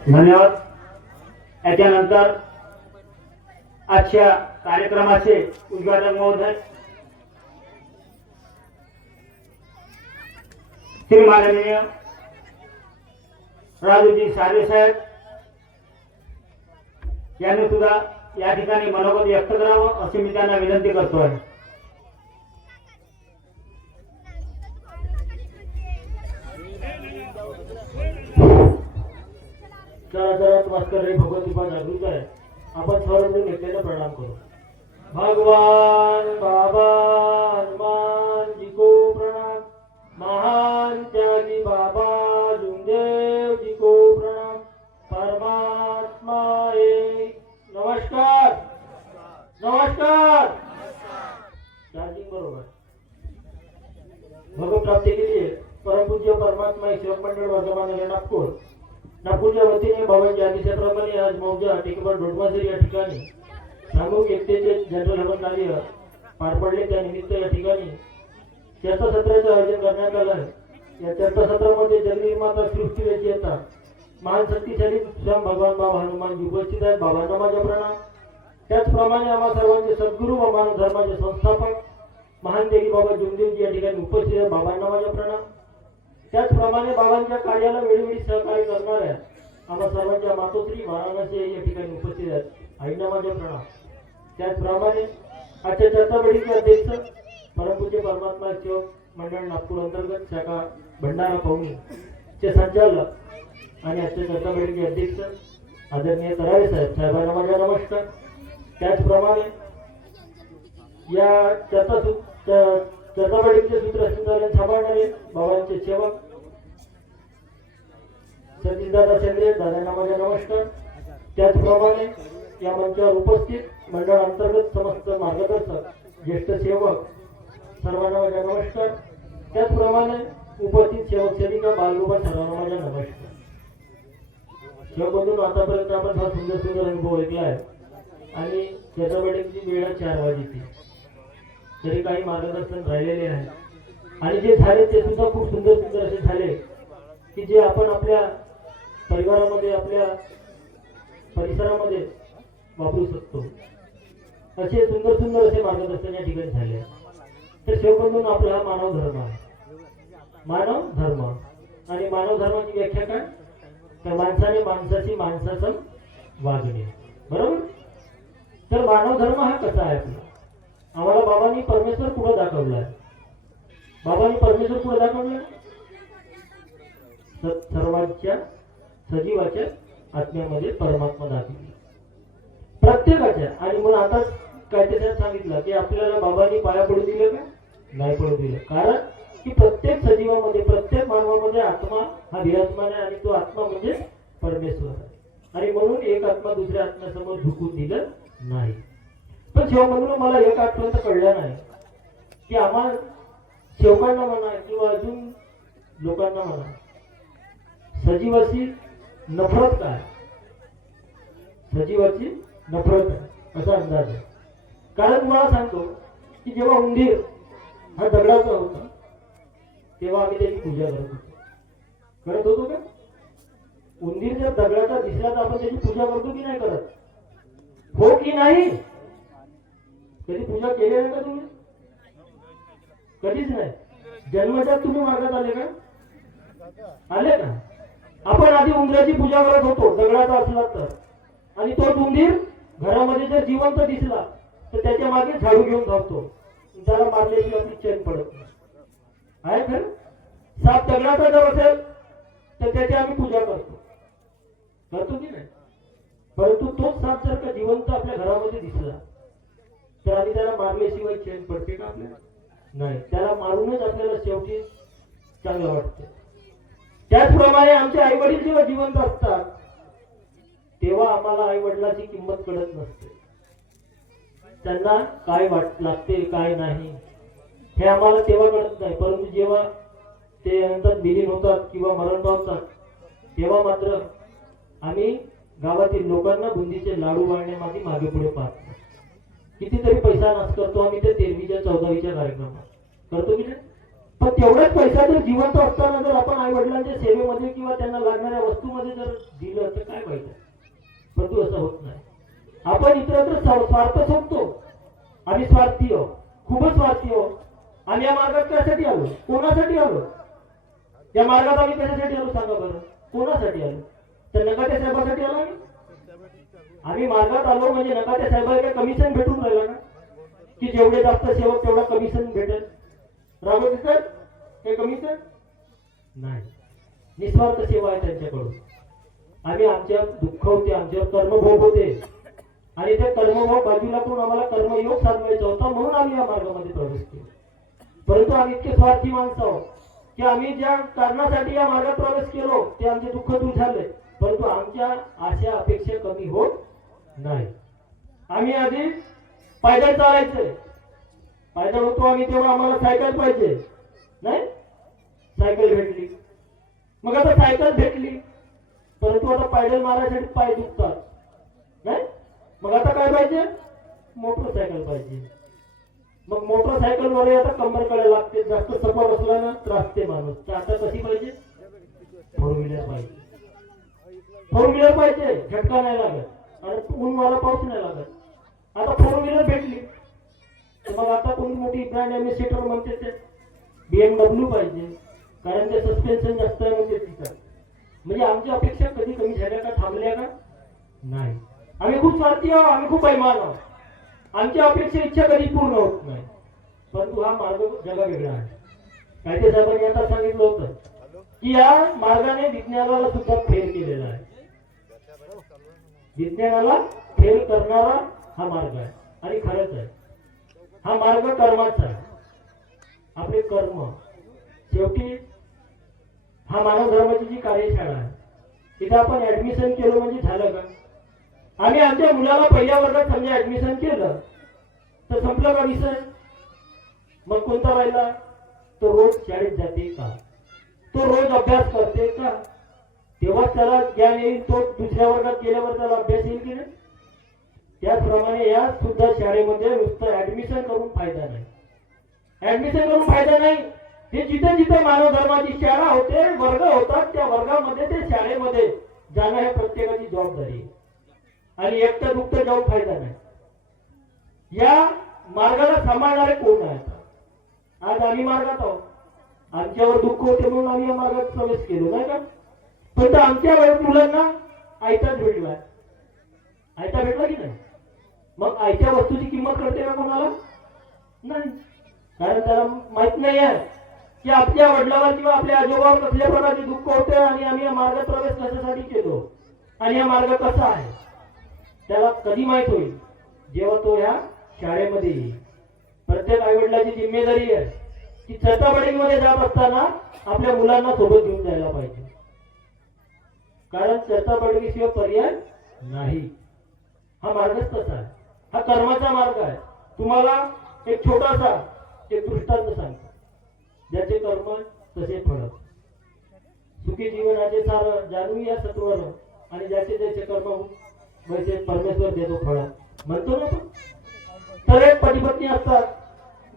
धन्यवाद। याच्यानंतर आजच्या कार्यक्रमाचे उद्घाटन महोदय श्री माननीय राजूजी सारे साहेब यांनी सुद्धा या ठिकाणी मनोगत व्यक्त करावं अशी मी त्यांना विनंती करतोय। चला नमस्कार रे भगवती पा जागृत आहे। आपण सर्व नेत्याला प्रणाम करू। भगवान बाबा हनुमान जी को प्रणाम। महान त्यागी बाबा जुमदेव जी को प्रणाम। परमात्मा एक नमस्कार नमस्कार। चार्जिंग बरोबर भगवत प्राप्ति के लिए परम पूज्य परमात्मा सेवक मंडळ वर्धमान नगर नागपूरच्या वतीने बाबांच्या आदिक्षेत्रामध्ये आज मौजा टेकबर ढोडमासरी या ठिकाणी सामूहिक एकतेचे जनरल हवन कार्य पार पडले। त्यानिमित्त या ठिकाणी चर्चासत्राचे आयोजन करण्यात आलं आहे। या चर्चासत्रामध्ये जगनिर्माता सृष्टी रचयिता महान शक्तिशाली स्वयं भगवान बाबा हनुमानजी उपस्थित आहेत। बाबांना माझा प्रणाम। त्याचप्रमाणे आम्हा सर्वांचे सद्गुरू व मानव धर्माचे संस्थापक महान देवी बाबा जुमदेवजी या ठिकाणी उपस्थित आहेत। बाबांना माझा प्रणाम। त्याचप्रमाणे बाबांच्या कार्याला वेळोवेळी सहकार्य करणाऱ्या आम्हा सर्वांच्या मातोश्री वाराणसी या ठिकाणी उपस्थित आहेत। आईंना माझा प्रणाम। त्याचप्रमाणे आजच्या चर्चाबेडीचे अध्यक्ष परमपूज्य परमात्मा सेवक मंडळ नागपूर अंतर्गत शाखा भंडारा पवनी चे संचालक आणि आजच्या चर्चाबेडीचे अध्यक्ष आदरणीय तरावे साहेबांना माझा नमस्कार। त्याचप्रमाणे या चर्चाबेडीचे सूत्रसंचालन सांभाळणारे बाबांचे सेवक सतीशदादा चंद्रे दादांना माझा नमस्कार। त्याचप्रमाणे या मंचावर उपस्थित मंडळ अंतर्गत समस्त मार्गदर्शक ज्येष्ठ सेवक सर्वांना माझा नमस्कार। त्याचप्रमाणे उपस्थित सेवक सेविका बालगोपाल सर्वांना माझा नमस्कार। सेवक आतापर्यंत आपण हा सुंदर अनुभव ऐकला आहे आणि चर्चाबेडीची वेळ 4 वाजली तरी काही मार्गदर्शन राहिलेले आहे आणि जे झाले ते सुद्धा खूप सुंदर असे झाले की जे आपण आपल्या परिवारामध्ये आपल्या परिसरामध्ये वापरू शकतो। असे सुंदर असे मार्गदर्शन या ठिकाणी झाले। तर शेवटून आपला हा मानव धर्म आहे। मानव धर्म आणि मानव धर्माची व्याख्या काय तर माणसाने माणसाची माणसासम वागणे बरोबर। तर मानव धर्म हा कसा आहे आपला आम्हाला बाबांनी परमेश्वर पुढे दाखवलाय। बाबांनी परमेश्वर पुढे दाखवलाय सर्वांच्या सजीवाच्या आत्म्यामध्ये परमात्मा दाखवली प्रत्येकाच्या। आणि म्हणून आता काय त्याच्यात सांगितलं की आपल्याला बाबांनी पाया पडू दिलं का नाही पडू दिलं कारण की प्रत्येक सजीवामध्ये प्रत्येक मानवामध्ये आत्मा हा विराजमान आहे आणि तो आत्मा म्हणजे परमेश्वर आहे आणि म्हणून एक आत्मा दुसऱ्या आत्म्यासमोर झुकून दिलं नाही। पण शेवट मला एक आठवण कळलं नाही की आम्हाला शेवकांना म्हणा किंवा अजून लोकांना म्हणा सजीवाची नफरत काय सजीवाची नफरत आहे असा अंदाज आहे। कारण मला सांगतो की जेव्हा उंदीर हा दगडाचा होता तेव्हा आम्ही त्याची पूजा करत होतो का उंदीर जर दगडाचा दिसला तर आपण त्याची पूजा करतो की नाही करत हो की नाही कधी पूजा केली आहे का तुम्ही कधीच नाही। जन्मजात तुम्ही मार्गात आले का आपण आधी उंदराची पूजा करत होतो दगडाचा असला तर आणि तो उंदीर घरामध्ये जर जिवंत दिसला तर त्याच्या मागे झाडू घेऊन धावतो त्याला मारल्याशिवाय आपली चैन पडत नाही आहे खरं। साप दगडाचा जर असेल तर त्याची आम्ही पूजा करतो की नाही परंतु तोच साप जर का जिवंत आपल्या घरामध्ये दिसला तर आम्ही त्याला मारल्याशिवाय चैन पडते का आपल्याला नाही त्याला मारूनच आपल्याला शेवटी चांगलं वाटतं। त्याचप्रमाणे आमचे आई वडील जेव्हा जिवंत असतात तेव्हा आम्हाला आई वडिलांची किंमत कळत नसते त्यांना काय लागते काय नाही हे आम्हाला तेव्हा कळत नाही। परंतु जेव्हा ते नंतर विलीन होतात किंवा मरण पावतात तेव्हा मात्र आम्ही गावातील लोकांना बुंदीचे लाडू वाढण्यामध्ये मागे पुढे पाहतो। कितीतरी पैसा नाश करतो आम्ही ते 13वीच्या 14वीच्या कार्यक्रमात करतो की नाही पण तेवढाच पैसा जर जिवंत असताना जर आपण आई वडिलांच्या सेवेमध्ये किंवा त्यांना लागणाऱ्या वस्तूमध्ये जर दिलं तर काय पाहिजे. परंतु असं होत नाही. आपण इतरत्र स्वार्थ शोधतो. आम्ही स्वार्थी आहोत, खूपच स्वार्थी आहोत. आम्ही या मार्गात कशासाठी आलो, कोणासाठी आलो, या मार्गात आम्ही कशासाठी आलो सांगा बरं. कोणासाठी आलो, तर नकाटे साहेबांसाठी आलो आम्ही मार्गात आलो म्हणजे नकाटे साहेबांना कमिशन भेटून राहिलं ना, की जेवढे जास्त सेवक तेवढा कमिशन भेटेल. राबवत सर हे कमिशन नाही, निस्वार्थ सेवा आहे त्यांच्याकडून. आम्ही आमच्या दुःख होते, आमच्यावर कर्मभोग होते आणि त्या कर्मभोग बाजूला करून आम्हाला कर्मयोग साधवायचा होता, म्हणून आम्ही या मार्गामध्ये प्रवेश केला. परंतु आम्ही इतके स्वार्थी माणसं आहोत की आम्ही ज्या कारणासाठी या मार्गात प्रवेश केलो ते आमचे दुःख दूर झाले, परंतु आमच्या आशा अपेक्षा कमी होत नाही. आम्ही आधी पायदळ चालायचे, पायदळ होतो आम्ही तेव्हा आम्हाला सायकल पाहिजे नाही, सायकल भेटली. मग आता सायकल भेटली परंतु आता पायदळ मारायसाठी पाय दुखतात नाही, मग आता काय पाहिजे, मोटरसायकल पाहिजे. मग मोटरसायकल वर आता कंबरकडे लागते, जास्त सपोर्ट असला ना त्रासते माणूस. तर आता कशी पाहिजे, फोर व्हीलर पाहिजे. फोर व्हीलर पाहिजे, झटका नाही लागत आणि ऊन वाला पाऊस नाही लागत. आता फोर व्हीलर भेटली मग आता कोणी मोठी ब्रँड एम्बेसेडर म्हणते ते BMW पाहिजे, कारण ते सस्पेन्शन जास्त आहे म्हणजे तिथं. म्हणजे आमच्या अपेक्षा कधी कमी झाल्या का, थांबल्या का नाही. आम्ही खूप स्वार्थी आहोत, आम्ही खूप बैमान आहोत. आमच्या अपेक्षा इच्छा कधी पूर्ण होत नाही. परंतु हा मार्ग जगा वेगळा आहे. कायदे साहेबांनी आता सांगितलं होतं की या मार्गाने विज्ञानाला सुद्धा फेल केलेला आहे. विज्ञानाला फेल करणारा हा मार्ग आहे आणि खरंच आहे. हा मार्ग कर्माचा आहे. आपले कर्म शेवटी हा मानव धर्माची जी कार्यशाळा आहे तिथे आपण ऍडमिशन केलं म्हणजे झालं का. आम्ही आमच्या मुलाला पहिल्या वर्गात समजा ऍडमिशन केलं तर संपलं का विषय. मग कोणता राहिला, तो रोज शाळेत जाते का, तो रोज अभ्यास करते का, तेव्हा त्याला ज्ञान येईल. तो दुसऱ्या वर्गात गेल्यावर त्याला अभ्यास येईल की नाही. त्याचप्रमाणे या सुद्धा शाळेमध्ये नुसतं ऍडमिशन करून फायदा नाही. ऍडमिशन करून फायदा नाही. ते जिथे जिथे मानव धर्माची शाळा होते, वर्ग होतात, त्या वर्गामध्ये ते शाळेमध्ये जाणं हे प्रत्येकाची जबाबदारी आहे. आणि एकटं दुखतं जाऊन फायदा नाही. या मार्गाला सांभाळणारे कोण आहेत. आज आम्ही मार्गात आहोत, आमच्यावर दुःख होते म्हणून आम्ही या मार्गात प्रवेश केलो नाही का. पण आमच्या वयात मुलांना आयताच भेटला, आयता भेटला की नाही. मग आयत्या वस्तूची किंमत कळते का कोणाला नाही, कारण त्याला माहित नाही आहे की आपल्या वडिलांवर किंवा आपल्या आजोबावर कसल्या प्रकारचे दुःख होते आणि आम्ही या मार्गात प्रवेश कशासाठी केलो आणि हा मार्ग कसा आहे. त्याला कधी माहित होईल, जेव्हा तो या शाळेमध्ये येईल. प्रत्येक आई वडिलांची जिम्मेदारी आहे की चर्चाबडीमध्ये जात असताना आपल्या मुलांना सोबत घेऊन जायला पाहिजे, कारण चर्चाबडीशिवाय पर्याय नाही. हा मार्गच तसा आहे, हा कर्माचा मार्ग आहे. तुम्हाला एक छोटासा एक दृष्टांत सांगतो, ज्याचे कर्म तसे फळ. सुखी जीवनाचे सार जाणू या सत्वर आणि ज्याचे त्याचे कर्म वैसे परमेश्वर देतो फळ म्हणतो ना आपण. तर एक पतिपत्नी असतात,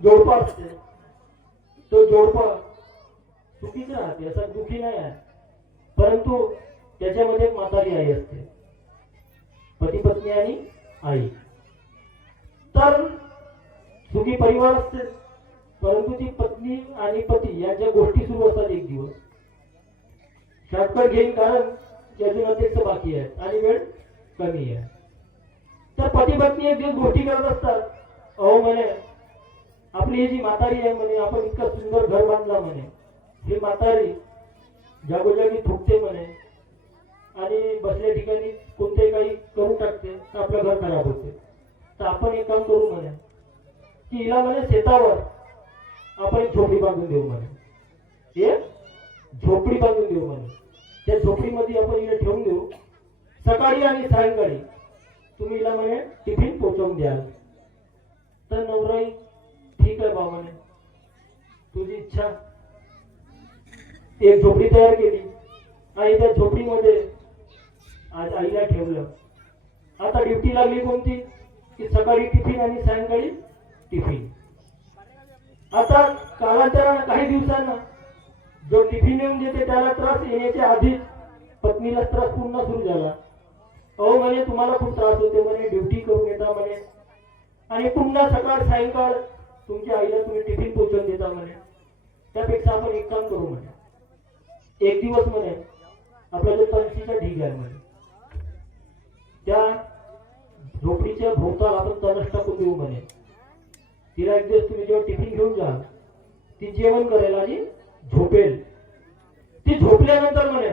जोडपा असते. तो जोडपा सुखीच राहते, असा दुखी नाही आहे, परंतु त्याच्यामध्ये एक म्हातारी आई असते, पतिपत्नी आणि आई. तर सुखी परिवार असते, परंतु ती पत्नी आणि पती यांच्या गोष्टी सुरू असतात. एक दिवस शॉर्टकट घेईन कारण अजून अध्यक्ष बाकी आहेत आणि वेळ कमी आहे. तर पती पत्नी एक दिवस गोष्टी करत असतात. अहो म्हणे, आपली ही जी म्हातारी आहे म्हणे, आपण इतकं सुंदर घर बांधला म्हणे, ही म्हातारी जागोजागी थुकते म्हणे आणि बसल्या ठिकाणी कोणतेही काही करू टाकते तर आपलं घर खराब होते. तर आपण एक काम करू म्हणे की हिला म्हणे शेतावर आपण एक झोपडी बांधून देऊ म्हणे, एक झोपडी बांधून देऊ म्हणे. त्या झोपडीमध्ये आपण हिला ठेवून देऊ. सकाळी आणि सायंकाळी तुम्ही हिला म्हणे टिफिन पोचवून द्याल. तर नवराई ठीक आहे बा म्हणे, तुझी इच्छा. एक झोपडी तयार केली आणि त्या झोपडीमध्ये आज आईला ठेवलं. आता ड्युटी लागली कोणती की सकाळी टिफिन आणि सायंकाळी टिफिन. आता कालांतराने काही दिवसांना जो टिफिन येऊन देते त्याला त्रास येण्याच्या आधीच पत्नीला त्रास पुन्हा सुरू झाला. अहो म्हणे तुम्हाला खूप त्रास होते म्हणे, ड्युटी करून येता म्हणे आणि पुन्हा सकाळ सायंकाळ तुमच्या आईला तुम्ही टिफिन पोहोचवून देता म्हणे. त्यापेक्षा आपण एक काम करू म्हणे, एक दिवस म्हणे आपला जो तणशीचा ढीग आहे म्हणे त्या झोपडीच्या भोवताल आपण तणस टाकून देऊ म्हणे. तिला एक दिवस तुम्ही जेव्हा टिफिन घेऊन जा ती जेवण करेल आणि झोपेल. ती झोपल्यानंतर म्हणे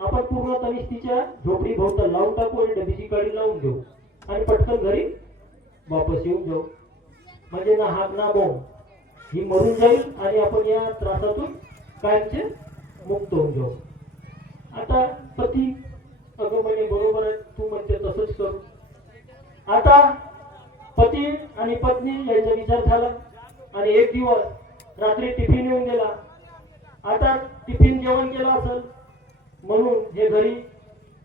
आपण पूर्ण तणीस तिच्या झोपडी भोवताल लावून टाकू आणि डबीची काडी लावून देऊ आणि पटकन घरी वापस येऊन जाऊ. म्हणजे ना हाक ना बोंब ही मरून जाईल आणि आपण या त्रासातून कायमचे मुक्त होऊन जाऊ. आता पती अगं म्हणे बरोबर आहे, तू म्हणते तसंच करू. आता पती आणि पत्नी यांचा विचार झाला आणि एक दिवस रात्री टिफिन येऊन गेला. आता टिफिन जेवण केलं असेल म्हणून हे घरी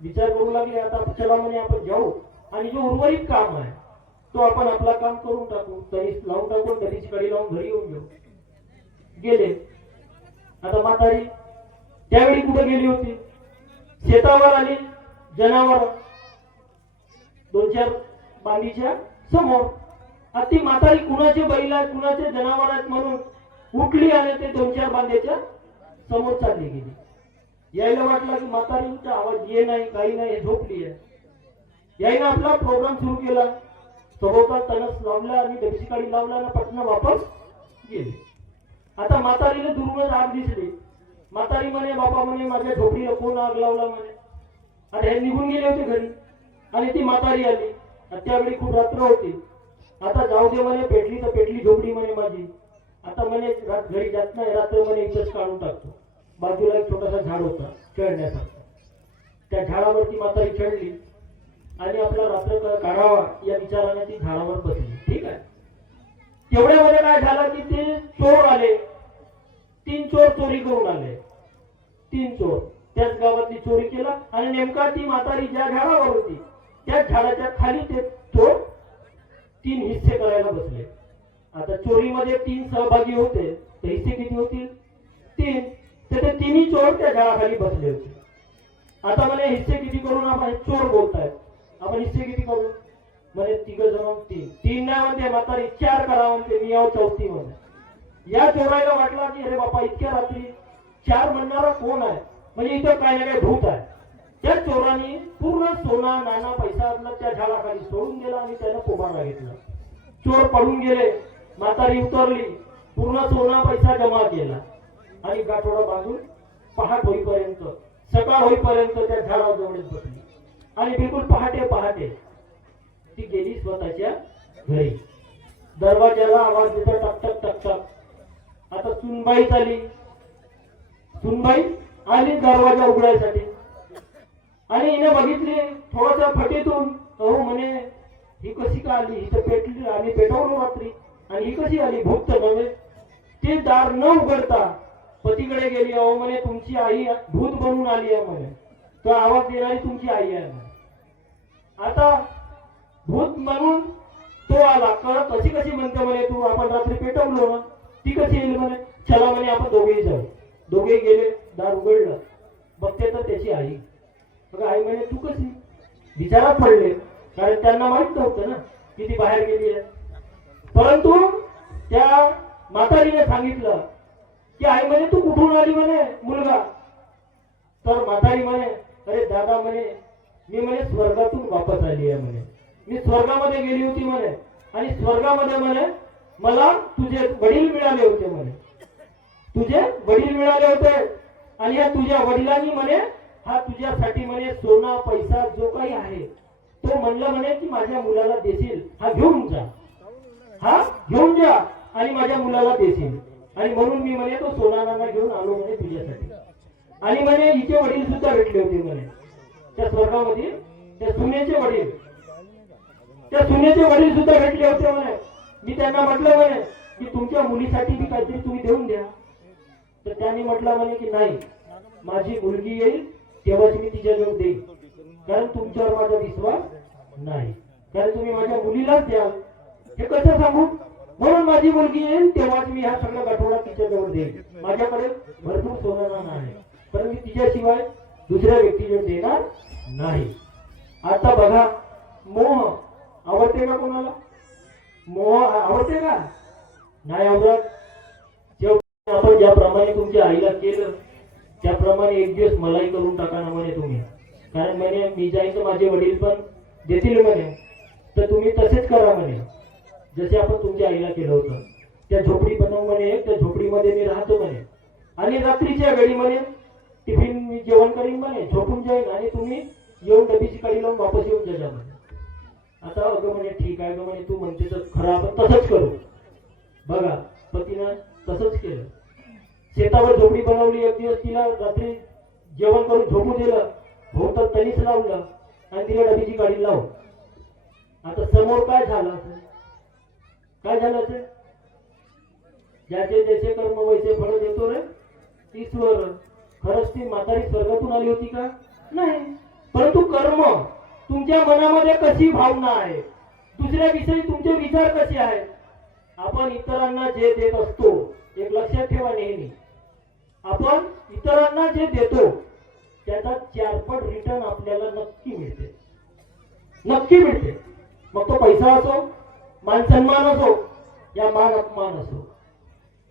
विचार करू लागले, आता चला म्हणे आपण जाऊ आणि जो उर्वरित काम आहे तो आपण आपला काम करून टाकू, तरी लावून टाकून कधीची कडी लावून घरी येऊन घेऊ. गेले. आता म्हातारी त्यावेळी कुठे गेली होती, शेतावर आली. जनावर 2-4 बांधीच्या समोर. आता ती म्हातारी कुणाचे बैल आहेत कुणाचे जनावर आहेत म्हणून उठली आणि ते 2-4 बांध्याच्या समोर चालली गेली. यायला वाटलं की म्हातारीचा आवाज ये नाही काही नाही, हे झोपली आहे. यायनं आपला प्रोग्राम सुरू केला. सभोवताल तणस लावला आणि डबीची काडी लावला आणि पटना वापस गेले. आता म्हातारीला दुर्गच आग दिसली. म्हातारी म्हणे बापा म्हणे माझ्या झोपडीला कोण आग लावला म्हणे. आणि हे निघून गेले होते घरी आणि ती म्हातारी आली. त्यावेळी खूप रात्र होती. आता जाऊ दे म्हणे, पेटली तर पेटली झोपडी म्हणे माझी. आता म्हणे घरी जात नाही, रात्र म्हणे इथंच काढून टाकतो. बाजूला एक छोटासा झाड होता चढण्यासारखा, त्या झाडावरती म्हातारी चढली आणि आपला रात्र काढावा या विचाराने ती झाडावर बसली. ठीक आहे. तेवढ्यामध्ये काय झालं की ते चोर आले. 3 चोर चोरी करून आले. 3 चोर त्याच गावातली चोरी केला आणि नेमका ती म्हातारी ज्या झाडावर होती त्याच झाडाच्या खाली ते चोर 3 हिस्से करायला बसले. आता चोरीमध्ये 3 सहभागी होते तर हिस्से किती होतील 3. तर ते 3ही चोर त्या झाडाखाली बसले होते. आता म्हणे हिस्से किती करून आपण चोर बोलतायत, आपण हिस्से किती करू म्हणे 3 जण 3 नाही म्हणते म्हातारी 4 करा म्हणते, मी याव 4थी म्हणे. या चोरायला वाटला की अरे बापा इतक्या रात्री 4 म्हणणारा कोण आहे, म्हणजे इथं काय ना काय भूत आहे. त्या चोरांनी पूर्ण सोना नाना पैसा आपला त्या झाडाखाली सोडून गेला आणि त्यानं पोबारा घेतला. चोर पडून गेले. म्हातारी उतरली, पूर्ण सोना पैसा जमा केला आणि गाठोडा बांधून पहाट होईपर्यंत सकाळ होईपर्यंत त्या झाडाजवळच बसली. आणि बिलकुल पहाटे ती गेली स्वतःच्या घरी. दरवाजाला आवाज देता टक टक टक टक. आता सुनबाई आली. सुनबाई आली दरवाजा उघडायसाठी आणि हिने बघितली थोड्याशा फटीतून. अहो म्हणे ही कशी का आली, ही तर पेटली आणि पेटवलो रात्री आणि ही कशी आली, भूत तर नव्हे. ती दार न उघडता पतीकडे गेली. अहो म्हणे तुमची आई भूत बनून आली आहे म्हणे, तो आवाज देणारी तुमची आई आहे म्हणे. आता भूत म्हणून तो आला. कशी कशी म्हणते म्हणे तू, आपण रात्री पेटवलो ना, ती कशी येईल म्हणे. चला म्हणे आपण दोघेही जाऊ. दोघे गेले. दार उघडलं. बघते तर त्याची आई. आई म्हणे तू कशी, विचारात पडले कारण त्यांना माहित नव्हतं ना की ती बाहेर गेली आहे. परंतु त्या म्हातारीने सांगितलं की आई म्हणे तू कुठून आली म्हणे मुलगा. तर म्हातारी म्हणे अरे दादा म्हणे मी म्हणे स्वर्गातून वापस आली आहे म्हणे. मी स्वर्गामध्ये गेली होती म्हणे आणि स्वर्गामध्ये म्हणे मला तुझे वडील मिळाले होते म्हणे. तुझे वडील मिळाले होते आणि या तुझ्या वडिलांनी म्हणे हा तुझ्यासाठी म्हणे सोना पैसा जो काही आहे तो म्हणलं म्हणे की माझ्या मुलाला देशील, हा घेऊन जा, हा घेऊन जा आणि माझ्या मुलाला देशील. आणि म्हणून मी म्हणे तो सोना नाना घेऊन आलो म्हणे तुझ्यासाठी. आणि म्हणे हिचे वडील सुद्धा भेटले होते म्हणे त्या स्वर्गामध्ये. त्या सुनेचे वडील सुद्धा भेटले होते म्हणे. मी त्यांना म्हटलं म्हणे की तुमच्या मुलीसाठी बी काहीतरी तुम्ही देऊन द्या. तर त्यांनी म्हटलं म्हणे की नाही, माझी मुलगी येईल तेव्हाच मी तिच्याजवळ देईन, कारण तुमच्यावर माझा विश्वास नाही, कारण तुम्ही माझ्या मुलीलाच द्याल हे कसं सांगू. म्हणून माझी मुलगी येईल तेव्हाच मी हा सगळा गठोडा तिच्याजवळ देईल. माझ्याकडे भरपूर सोनं नाणं आहे, पण मी तिच्याशिवाय दुसऱ्या व्यक्तीजवळ देणार नाही. आता बघा, मोह आवडते का कोणाला? मोह आवडते का? नाही आवडत. जेव्हा आपण ज्याप्रमाणे तुमच्या आईला केलं त्याप्रमाणे एक दिवस मलाही करून टाका ना म्हणे तुम्ही. कारण म्हणे मी जाईन तर माझे वडील पण देतील म्हणे, तर तुम्ही तसेच करा म्हणे जसे आपण तुमच्या आईला केलं होतं. त्या झोपडी बनव म्हणे, त्या झोपडीमध्ये मी राहतो म्हणे, आणि रात्रीच्या वेळी म्हणे टिफिन मी जेवण करीन म्हणे, झोपून जाईन आणि तुम्ही येऊन डबीची कडी लावून वापस येऊन जा म्हणे. आता अगं म्हणे ठीक आहे, म्हणे तू म्हणते तर खरं आपण तसंच करू. बघा, पतीनं तसंच केलं. शेतावर झोपडी बनवली. एक दिवस तिला रात्री जेवण करून झोपू दिलं, हो तर तणीच लावलं आणि तिला डबीची गाडी लाव. आता समोर काय झालं असेल? काय झालं असेल? ज्याचे जैसे कर्म वैसे फळ देतो रे ईश्वर. खरंच ती म्हातारी स्वर्गातून आली होती का? नाही. परंतु कर्म, तुमच्या मनामध्ये कशी भावना आहे, दुसऱ्याविषयी तुमचे विचार कसे आहेत. आपण इतरांना जे देत असतो, एक लक्षात ठेवा नेहमी, आपण इतरांना जे देतो त्याचा 4 पट रिटर्न आपल्याला नक्की मिळते, नक्की मिळते. मग तो पैसा असो, मान सन्मान असो या मान अपमान असो.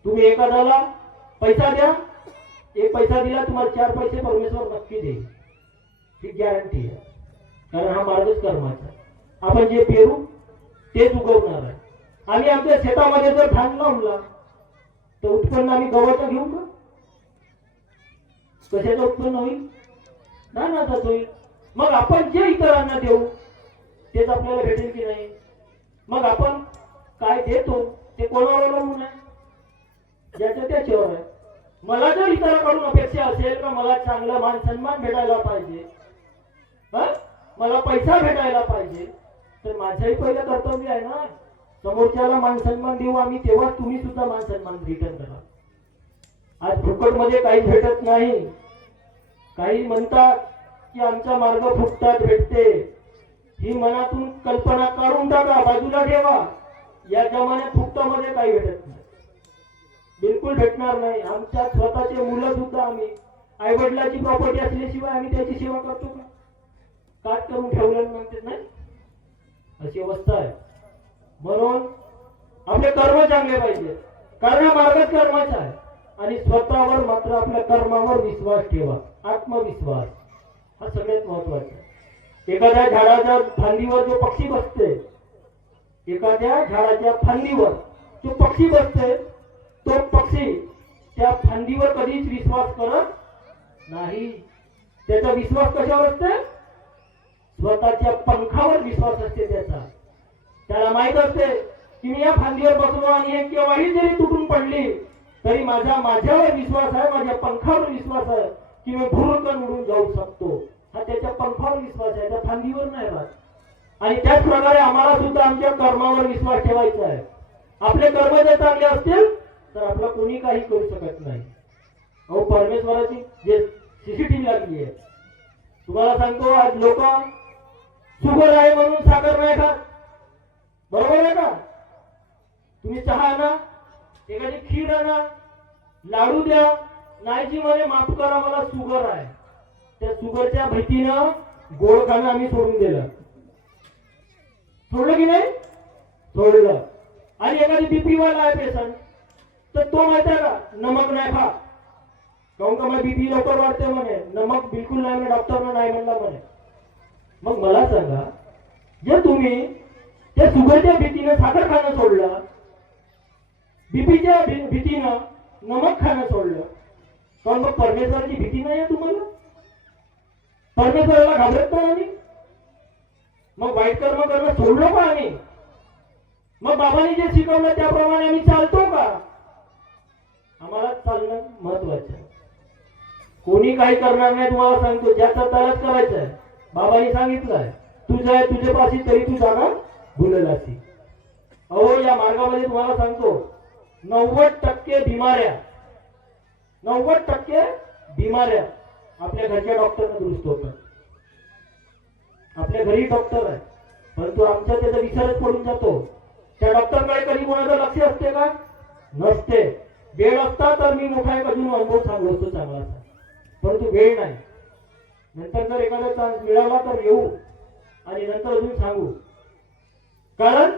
तुम्ही एखाद्याला पैसा द्या, एक पैसा दिला तुम्हाला 4 पैसे परमेश्वर नक्की देईल, ही गॅरंटी आहे. कारण हा मार्गच कर्माचा. आपण जे पेरू तेच उगवणार आहे. आम्ही आमच्या शेतामध्ये जर धान लावला तर उत्पन्न आम्ही गव्हाचं घेऊ का? कशाचं उत्पन्न होईल? धानाचाच होईल. मग आपण जे इतरांना देऊ तेच आपल्याला भेटेल की नाही? मग आपण काय देतो ते कोणावर अवलंबून आहे? ज्याचं त्याच्यावर आहे. मला जर इतरांकडून अपेक्षा असेल का मला चांगला मान सन्मान भेटायला पाहिजे, मला पैसा भेटायला पाहिजे, तर माझंही पहिलं कर्तव्य आहे ना समोरच्याला मान सन्मान देऊ आम्ही, तेव्हा तुम्ही सुद्धा मान सन्मान रिटर्न करा. आज फुकटमध्ये काहीच भेटत नाही. काही म्हणतात की आमचा मार्ग फुकटात भेटते. ही मनातून कल्पना काढून टाका, बाजूला ठेवा. या जमान्यात फुकटामध्ये काही भेटत नाही, बिलकुल भेटणार नाही. आमच्या स्वतःचे मुलं सुद्धा आम्ही आई वडिलांची प्रॉपर्टी असल्याशिवाय आम्ही त्याची सेवा करतो का? काट करून ठेवलं म्हणते नाही, अशी अवस्था आहे. म्हणून आपले कर्म चांगले पाहिजे, कारण हा मार्गच कर्माचा आहे. आणि स्वतःवर मात्र आपल्या कर्मावर विश्वास ठेवा, आत्मविश्वास हा सगळ्यात महत्वाचा आहे. एखाद्या झाडाच्या फांदीवर जो पक्षी बसते, एखाद्या झाडाच्या फांदीवर जो पक्षी बसते, तो पक्षी त्या फांदीवर कधीच विश्वास करत नाही. त्याचा विश्वास कशावर असते? स्वतःच्या पंखावर विश्वास असते त्याचा. त्याला माहित असते की मी या फांदीवर बसलो आणि हे केव्हाही जरी तुटून पडली तरी माझ्यावर विश्वास आहे, माझ्या पंखावर विश्वास आहे की मी भुरकन उडून जाऊ शकतो. हा त्याच्या पंखावर विश्वास आहे, त्या फांदीवर नाही राहत. आणि त्याच प्रकारे आम्हाला सुद्धा आमच्या कर्मावर विश्वास ठेवायचा आहे. आपले कर्म जर चांगले असतील तर आपला कोणी काही करू शकत नाही. अहो, परमेश्वराची जे सीसीटीव्ही लागली आहे, तुम्हाला सांगतो आज लोक शुगर आहे म्हणून साखर नाही खात, बरोबर आहे का? तुम्ही चहा आणा, एखादी खीर आणा, लाडू द्या, नाहीची म्हणे माफ करा मला शुगर आहे. त्या शुगरच्या भीतीनं गोड खाणं आम्ही सोडून दिलं. सोडलं की नाही? सोडलं. आणि एखादी बीपी वाला आहे पेशंट, तर तो माहिती आहे का नमक नाही खा, काहून का मला बीपी लवकर वाढते म्हणे, नमक बिलकुल नाही म्हणे, डॉक्टरनं नाही म्हणला म्हणे. मग मला सांगा, जर तुम्ही त्या शुगरच्या भीतीनं साखर खाणं सोडलं, बीपीच्या भीतीनं नमक खाणं सोडलं, पण मग परमेश्वराची भीती नाही आहे तुम्हाला? परमेश्वराला घाबरत नाही आम्ही? मग वाईट कर्म करणं सोडलो का आम्ही? मग बाबांनी जे शिकवलं त्याप्रमाणे आम्ही चालतो का? आम्हाला चालणं महत्वाचं आहे. कोणी काही करणार नाही, तुम्हाला सांगतो, ज्याचा त्यालाच करायचं आहे. बाबांनी सांगितलंय तुझं आहे तुझे पाशी तरी तू जागा भुललासी. अहो, या मार्गामध्ये तुम्हाला सांगतो 90% बिमाऱ्या आपल्या घरच्या डॉक्टरने दुरुस्त होतात. आपल्या घरी डॉक्टर आहे, परंतु आमच्या त्याचा विचारच पडून जातो. त्या डॉक्टरकडे कधी कोणाचं लक्ष असते का? नसते. वेळ असता तर मी मोठा एक अजून अनुभव सांगलो असतो चांगलाचा, परंतु वेळ नाही. नंतर जर एखादा चान्स मिळाला तर येऊ आणि नंतर अजून सांगू, कारण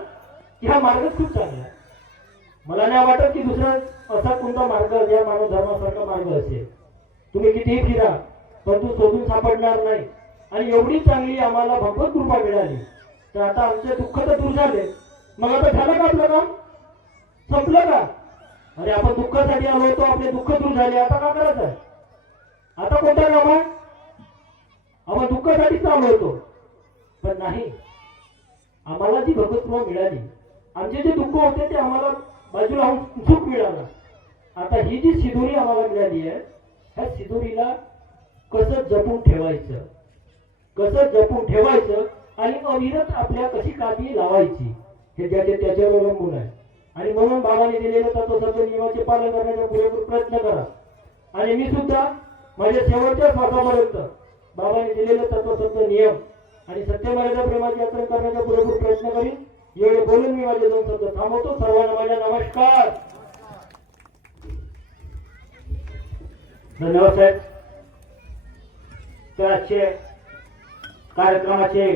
की हा मार्ग खूप चांगला आहे. मला नाही वाटत की दुसरा असा कोणता मार्ग या मानव धर्मासारखा मार्ग असेल. तुम्ही कितीही फिरा परंतु शोधून सापडणार नाही. आणि एवढी चांगली आम्हाला भगवत कृपा मिळाली तर आता आमचे दुःख तर दूर झाले. मग आता झालं का आपलं काम? संपलं का? अरे आपण दुःखासाठी आलो होतो, आपले दुःख दूर झाले, आता का करायचं आहे? आता कोणता काम आहे? आपण दुःखासाठीच आलो होतो. पण नाही, आम्हाला जी भगवत कृपा मिळाली, आमचे जे दुःख होते ते आम्हाला बाजूला होऊन सुख मिळालं. आता ही जी सिधुरी आम्हाला मिळाली आहे, ह्या सिधुरीला कसं जपून ठेवायचं, कसं जपून ठेवायचं आणि अविरत आपल्या कशी काळजी लावायची हे त्याच्यावर अवलंबून आहे. आणि म्हणून बाबांनी दिलेले तत्वशब्द नियमाचे पालन करण्याचा पुरेपूर प्रयत्न करा. आणि मी सुद्धा माझ्या शेवटच्या श्वासापर्यंत बाबांनी दिलेले तत्वशब्द नियम आणि सत्यमर्यादा प्रेमाचे आचरण करण्याचा पुरेपूर प्रयत्न करीन. एवढे बोलून मी माझे 2 शब्द थांबवतो. सर्वांना माझा नमस्कार. धन्यवाद साहेब. तर आजचे कार्यक्रमाचे